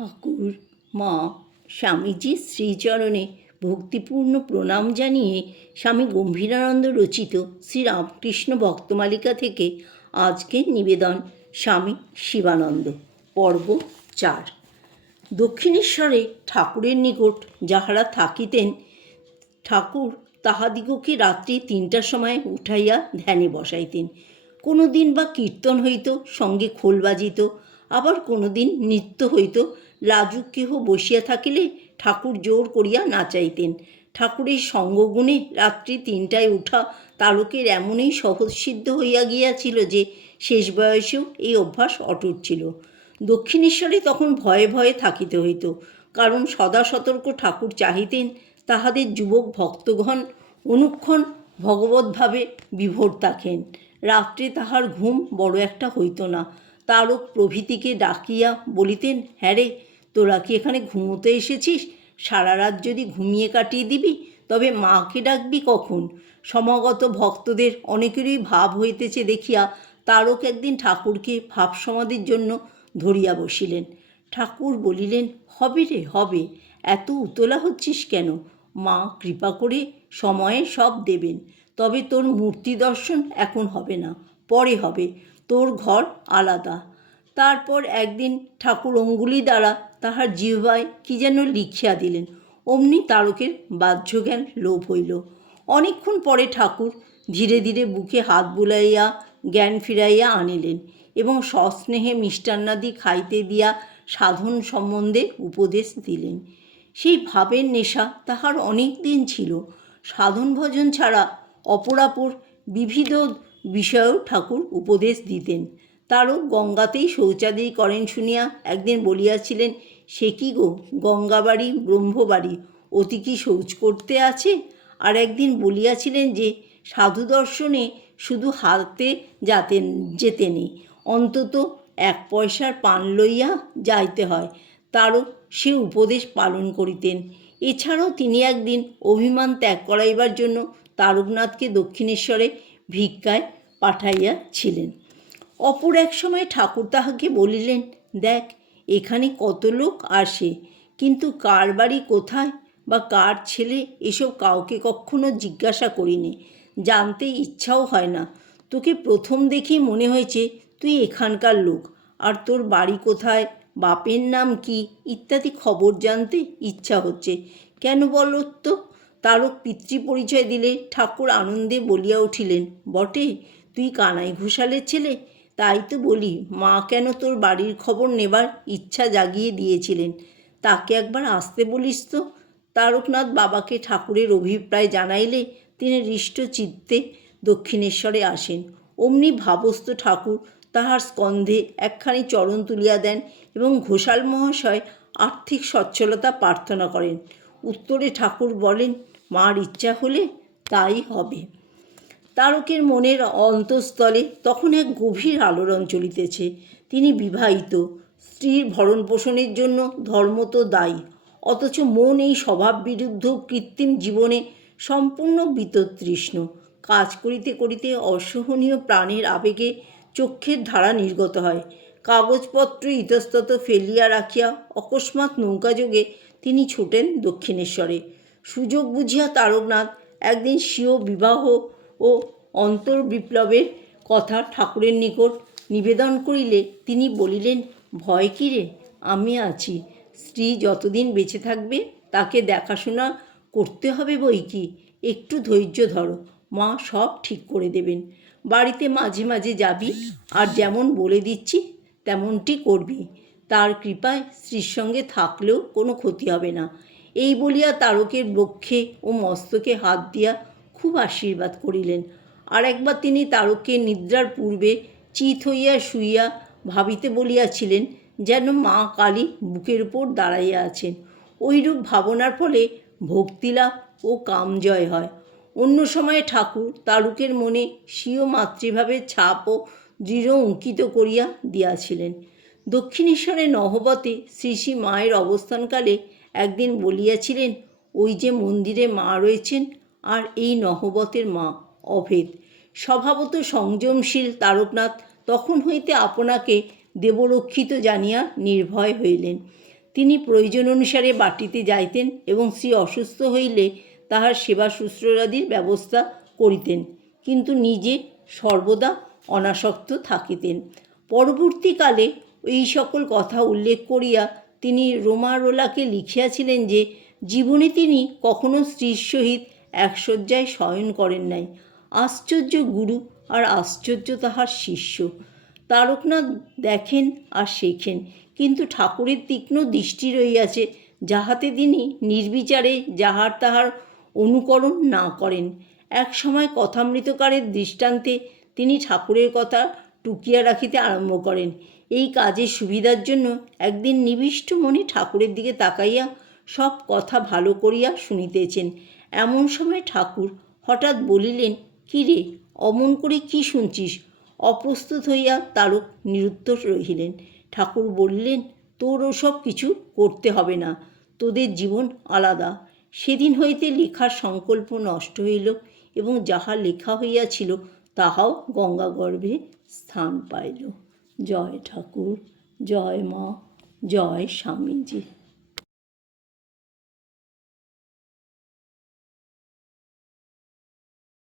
ঠাকুর মা স্বামীজির শ্রীচরণে ভক্তিপূর্ণ প্রণাম জানিয়ে স্বামী গম্ভীরানন্দ রচিত শ্রীরামকৃষ্ণ ভক্তমালিকা থেকে আজকের নিবেদন স্বামী শিবানন্দ পর্ব 4। দক্ষিণেশ্বরে ঠাকুরের নিকট যাহারা থাকিতেন, ঠাকুর তাহাদিগকে রাত্রি ৩টার সময় উঠাইয়া ধ্যানে বসাইতেন। কোনো দিন বা কীর্তন হইত, সঙ্গে খোল বাজিত, আবার কোনো দিন নৃত্য হইত। লাজুক কেহ বসিয়া থাকিলে ঠাকুর জোর করিয়া নাচাইতেন। ঠাকুরের সঙ্গগুণে রাত্রি ৩টায় উঠা তারকের এমনই সহজসিদ্ধ হইয়া গিয়াছিল যে শেষ বয়সেও এই অভ্যাস অটুট ছিল। দক্ষিণেশ্বরে তখন ভয়ে ভয়ে থাকিতে হইত, কারণ সদা সতর্ক ঠাকুর চাহিতেন তাহাদের যুবক ভক্তগণ অনুক্ষণ ভগবদ্ভাবে বিভোর থাকেন। রাত্রে তাহার ঘুম বড় একটা হইত না। তারক প্রভৃতিকে ডাকিয়া বলিতেন, হ্যাঁ রে, তোরা কি এখানে ঘুমোতে এসেছিস? সারা রাত যদি ঘুমিয়ে কাটিয়ে দিবি তবে মাকে ডাকবি কখন? সমাগত ভক্তদের অনেকেরই ভাব হইতেছে দেখিয়া তারক একদিন ঠাকুরকে ভাব সমাধির জন্য ধরিয়া বসিলেন। ঠাকুর বলিলেন, হবে রে হবে, এত উতলা হচ্ছিস কেন? মা কৃপা করে সময়ে সব দেবেন, তবে তোর মূর্তি দর্শন এখন হবে না, পরে হবে, তোর ঘর আলাদা। তারপর একদিন ঠাকুর অঙ্গুলি দ্বারা তাহার জিহ্বায় কি যেন লিখিয়া দিলেন। অমনি তারকের বাহ্যজ্ঞান লোপ হইল। অনেকক্ষণ পরে ঠাকুর ধীরে ধীরে বুকে হাত বুলাইয়া জ্ঞান ফিরাইয়া আনিলেন এবং সস্নেহে মিষ্টান্নাদি খাইতে দিয়া সাধন সম্বন্ধে উপদেশ দিলেন। সেই ভাবের নেশা তাহার অনেক দিন ছিল। সাধন ভজন ছাড়া অপরাপর বিবিধ বিষয়েও ঠাকুর উপদেশ দিতেন। তারও গঙ্গাতেই শৌচাদি করেন শুনিয়া একদিন বলিয়াছিলেন, সে কি গো, গঙ্গাবাড়ি ব্রহ্মবাড়ি, অতি কি শৌচ করতে আছে? আর একদিন বলিয়াছিলেন যে সাধু দর্শনে শুধু হাতে যেতে নেই, অন্তত 1 পয়সার পান লইয়া যাইতে হয়। তারও সে উপদেশ পালন করিতেন। এছাড়াও তিনি একদিন অভিমান ত্যাগ করাইবার জন্য তারকনাথকে দক্ষিণেশ্বরে ভিক্ষায় পাঠাইয়াছিলেন। অপর এক সময় ঠাকুর তাহাকে বলিলেন, দেখ, এখানে কত লোক আসে, কিন্তু কার বাড়ি কোথায় বা কার ছেলে এসব কাউকে কখনো জিজ্ঞাসা করিনি, জানতে ইচ্ছাও হয় না। তোকে প্রথম দেখি মনে হয়েছে তুই এখানকার লোক, আর তোর বাড়ি কোথায়, বাপের নাম কি ইত্যাদি খবর জানতে ইচ্ছা হচ্ছে। কেন বলো তো? তারক পিতৃ পরিচয় দিলে ঠাকুর আনন্দে বলিয়া উঠিলেন, বটে, তুই কানাই ঘোষালের ছেলে? তাই তো বলি, মা কেন তোর বাড়ির খবর নেবার ইচ্ছা জাগিয়ে দিয়েছিলেন। তাকে একবার আসতে বলিস তো। তারকনাথ বাবাকে ঠাকুরের অভিপ্রায় জানাইলে তিনি হৃষ্ট চিত্তে দক্ষিণেশ্বরে আসেন। অমনি ভাবস্থ ঠাকুর তাহার স্কন্ধে একখানি চরণ তুলিয়া দেন এবং ঘোষাল মহাশয় আর্থিক সচ্ছলতা প্রার্থনা করেন। উত্তরে ঠাকুর বলেন, মার ইচ্ছা হলে তাই হবে। তারকের মনের অন্তঃস্থলে তখন এক গভীর আলোড়ন চলিতেছে। তিনি বিবাহিত, স্ত্রীর ভরণ পোষণের জন্য ধর্ম তো দায়ী, অথচ মন এই স্বভাব বিরুদ্ধ কৃত্রিম জীবনে সম্পূর্ণ বিততৃষ্ণ। কাজ করিতে করিতে অসহনীয় প্রাণের আবেগে চক্ষের ধারা নির্গত হয়। কাগজপত্র ইতস্তত ফেলিয়া রাখিয়া অকস্মাৎ নৌকাযোগে তিনি ছোটেন দক্ষিণেশ্বরে। সুযোগ বুঝিয়া তারকনাথ একদিন স্বীয় বিবাহ ও অন্তর্বিপ্লবের কথা ঠাকুরের নিকট নিবেদন করিলে তিনি বলিলেন, ভয় কী রে, আমি আছি। স্ত্রী যতদিন বেঁচে থাকবে তাকে দেখাশোনা করতে হবে বই কি, একটু ধৈর্য ধরো, মা সব ঠিক করে দেবেন। বাড়িতে মাঝে মাঝে যাবি, আর যেমন বলে দিচ্ছি তেমনটি করবি। তার কৃপায় স্ত্রীর সঙ্গে থাকলেও কোনো ক্ষতি হবে না। এই বলিয়া তারকের বক্ষে ও মস্তকে হাত দিয়া খুব আশীর্বাদ করিলেন। আর একবার তিনি তারককে নিদ্রার পূর্বে চিত হইয়া শুইয়া ভাবিতে বলিয়াছিলেন, যেন মা কালী বুকের উপর দাঁড়াইয়া আছেন। ওইরূপ ভাবনার ফলে ভক্তিলাভ ও কামজয় হয়। অন্য সময়ে ঠাকুর তারকের মনে স্বীয় মাতৃভাবের ছাপও দৃঢ় অঙ্কিত করিয়া দিয়াছিলেন। দক্ষিণেশ্বরে নহবতে শ্রী শ্রী মায়ের অবস্থানকালে একদিন বলিয়াছিলেন, ওই যে মন্দিরে মা রয়েছেন, আর এই নহবতের মা অভেদ। স্বভাবত সংযমশীল তারকনাথ তখন হইতে আপনাকে দেবরক্ষিত জানিয়া নির্ভয় হইলেন। তিনি প্রয়োজন অনুসারে বাটিতে যাইতেন এবং শ্রী অসুস্থ হইলে তাহার সেবা শুশ্রূষাদির ব্যবস্থা করিতেন, কিন্তু নিজে সর্বদা অনাসক্ত থাকিতেন। পরবর্তীকালে এই সকল কথা উল্লেখ করিয়া তিনি রোমারোলাকে লিখিয়াছিলেন যে জীবনে তিনি কখনো স্ত্রীর সহিত এক শয্যায় শয়ন করেন নাই। আশ্চর্য গুরু আর আশ্চর্য তাহার শিষ্য। তারকনাথ দেখেন আর শেখেন, কিন্তু ঠাকুরের তীক্ষ্ণ দৃষ্টি রহিয়াছে, যাহাতে তিনি নির্বিচারে যাহার তাহার অনুকরণ না করেন। এক সময় কথামৃতকারের দৃষ্টান্তে তিনি ঠাকুরের কথা টুকিয়া রাখিতে আরম্ভ করেন। এই কাজের সুবিধার জন্য একদিন নিবিষ্ট মনে ঠাকুরের দিকে তাকাইয়া সব কথা ভালো করিয়া শুনিতেছেন। এমন সময় ঠাকুর হঠাৎ বলিলেন, কী রে, অমন করে কি শুনছিস? অপ্রস্তুত হইয়া তারক নিরুত্তর রহিলেন। ঠাকুর বললেন, তোর ওসব কিছু করতে হবে না, তোদের জীবন আলাদা। সেদিন হইতে লেখার সংকল্প নষ্ট হইল এবং যাহা লেখা হইয়াছিল তাহাও গঙ্গাগর্ভে স্থান পাইল। জয় ঠাকুর, জয় মা, জয় স্বামীজি।